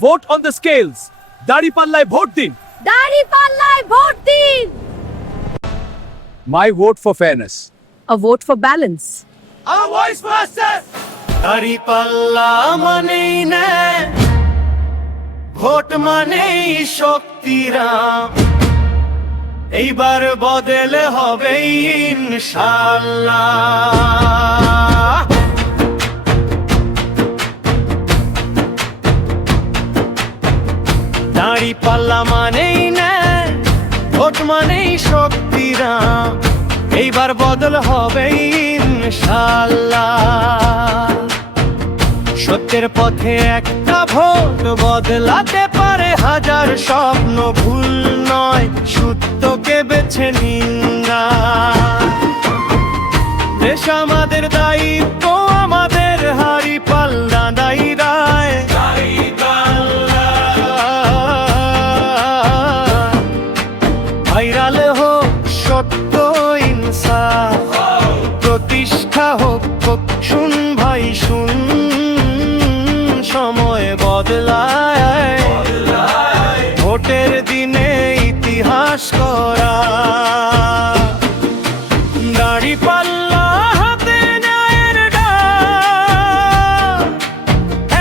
Vote on the scales. দাঁড়িপাল্লায় vote দিন। দাঁড়িপাল্লায় ভোট দিন। My vote for fairness. A vote for balance. Our voice for justice. দাঁড়িপাল্লা মানেই ন্যায়, ভোট মানেই শক্তিরাম। এইবার বদল হবে ইনশাআল্লাহ। দাঁড়িপাল্লা মানেই ন্যায়, ভোট মানেই শক্তিরাম। এইবার বদল হবে ইনশাআল্লাহ। সত্যের পথে একটা ভোট বদলাতে পারে হাজার স্বপ্ন। ভুল নয়, সত্যকে বেছে নিন না। দেশ আমাদের দায়িত্ব, আমাদের হারি পাল্লা দাঁড়ায়। ভাইরাল হোক সত্য ইনসাফ, প্রতিষ্ঠা হোক শুন ভাই শুন। সময় বদলায়, ভোটের দিনে ইতিহাস করা। দাঁড়িপাল্লা হাতে ন্যায়ের ডাক,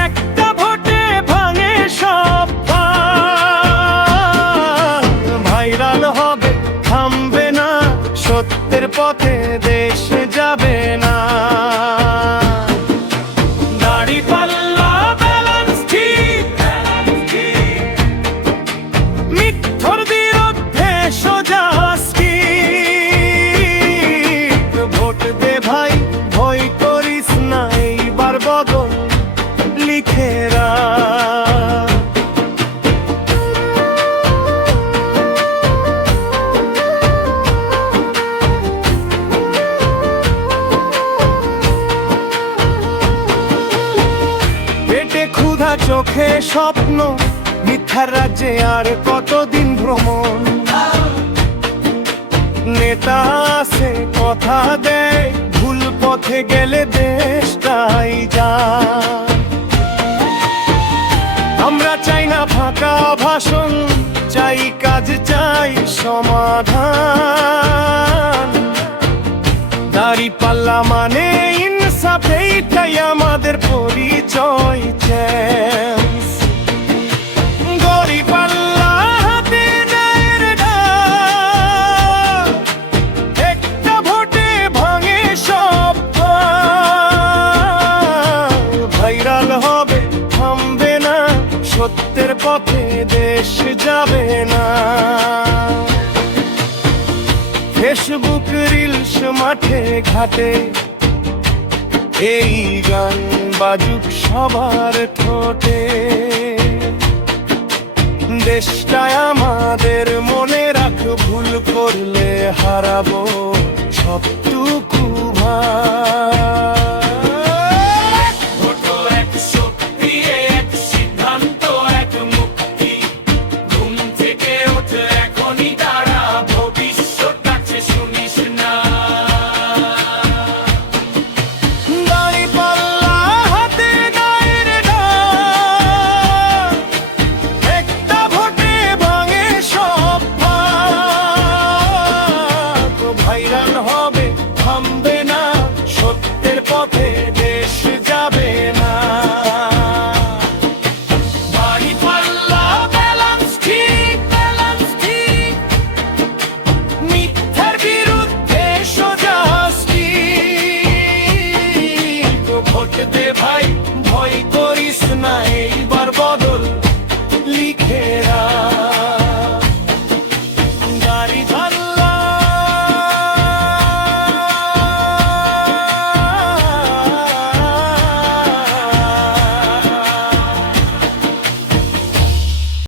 একটা ভোটে ভাঙে সব ভাগ। ভাইরাল হবে থামবে না, সত্যের পথে দেশ যাবে না। দাঁড়িপাল্লা ব্যালেন্স ঠিক, মিথ্যর বিরুদ্ধে সোজা স্টিক। ভোট দে ভাই, ভয় করিস না, এইবার বদল লিখে রাখ। পেটে ক্ষুধা, চোখে স্বপ্ন, মিথ্যার রাজ্যে আর কতদিন ভ্রমণ। নেতা আসে কথা দেয়, ভুল পথে গেলে দেশটাই যায়। আমরা চাই না ফাঁকা ভাষণ, চাই কাজ, চাই সমাধান। দাঁড়িপাল্লা মানে ইনসাফ, এইটাই আমাদের পরিচয়। চ্যান্স দাঁড়িপাল্লা হাতে ন্যায়ের ডাক, একটা ভোটে ভাঙে সব ভাগ। ভাইরাল হবে থামবে না, সত্যের পথে দেশ যাবে না। ফেসবুক রিলস মাঠে ঘাটে, এই গান বাজুক সবার ঠোঁটে। দেশটায় আমাদের, মনে রাখ ভুল করলে হারাবো সবটুকু ভাই।